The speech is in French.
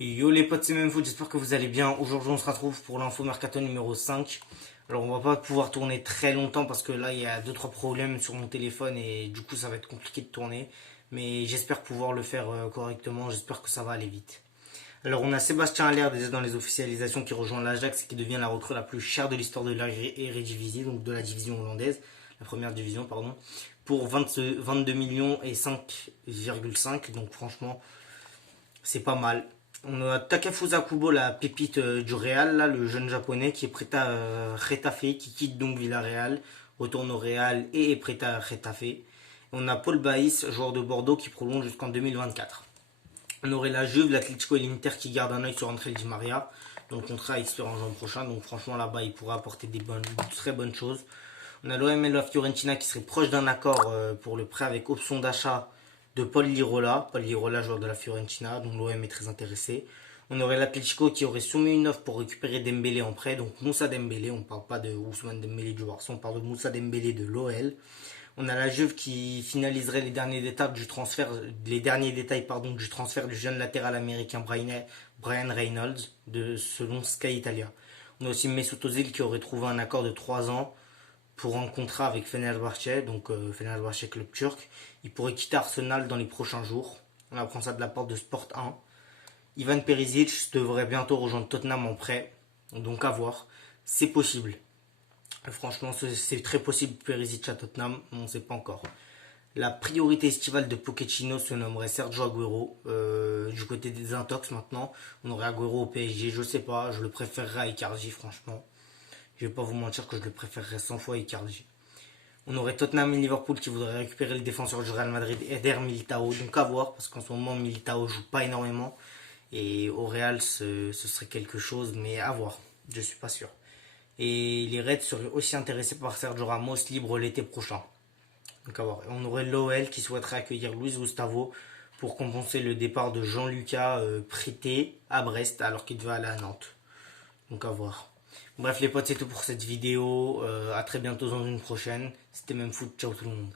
Yo les potes, c'est même foot, j'espère que vous allez bien. Aujourd'hui, on se retrouve pour l'info mercato numéro 5. Alors, on va pas pouvoir tourner très longtemps parce que là, il y a deux trois problèmes sur mon téléphone et du coup, ça va être compliqué de tourner. Mais j'espère pouvoir le faire correctement, j'espère que ça va aller vite. Alors, on a Sébastien Haller déjà dans les officialisations qui rejoint l'Ajax et qui devient la recrue la plus chère de l'histoire de la Eredivisie, donc de la division hollandaise, la première division, pardon, pour 22 millions et 5,5. Donc, franchement, c'est pas mal. On a Takefusa Kubo, la pépite du Real, là, le jeune japonais qui est prêt à Retafe, qui quitte donc Villarreal, retourne au Real et est prêt à Retafe. On a Paul Baïs, joueur de Bordeaux, qui prolonge jusqu'en 2024. On aurait la Juve, l'Atlético et l'Inter qui gardent un œil sur André Di Maria, dont le contrat expire en juin prochain. Donc franchement là-bas, il pourrait apporter de très bonnes choses. On a l'OM et la Fiorentina qui serait proche d'un accord pour le prêt avec option d'achat de Paul Lirola. Paul Lirola, joueur de la Fiorentina, dont l'OM est très intéressé. On aurait l'Atlético qui aurait soumis une offre pour récupérer Dembélé en prêt. Donc Moussa Dembélé, on ne parle pas de Ousmane Dembélé du Barça, on parle de Moussa Dembélé de l'OL. On a la Juve qui finaliserait les derniers détails du transfert, du transfert du jeune latéral américain Brian Reynolds selon Sky Italia. On a aussi Mesut Özil qui aurait trouvé un accord de 3 ans pour un contrat avec Fenerbahçe, donc Fenerbahçe club turc. Il pourrait quitter Arsenal dans les prochains jours. On apprend ça de la part de Sport 1. Ivan Perisic devrait bientôt rejoindre Tottenham en prêt, donc à voir. C'est possible. Franchement, c'est très possible Perisic à Tottenham, on ne sait pas encore. La priorité estivale de Pochettino se nommerait Sergio Agüero. Du côté des intox maintenant, on aurait Agüero au PSG, je sais pas, je le préférerais à Icardi franchement. Je vais pas vous mentir que je le préférerais 100 fois à Icardi. On aurait Tottenham et Liverpool qui voudraient récupérer le défenseur du Real Madrid, Eder Militao. Donc à voir, parce qu'en ce moment Militao joue pas énormément. Et au Real, ce serait quelque chose, mais à voir. Je suis pas sûr. Et les Reds seraient aussi intéressés par Sergio Ramos libre l'été prochain. Donc à voir. On aurait l'OL qui souhaiterait accueillir Luis Gustavo pour compenser le départ de Jean-Lucas prêté à Brest alors qu'il devait aller à Nantes. Donc à voir. Bref les potes, c'est tout pour cette vidéo. À très bientôt dans une prochaine. C'était même foot. Ciao tout le monde.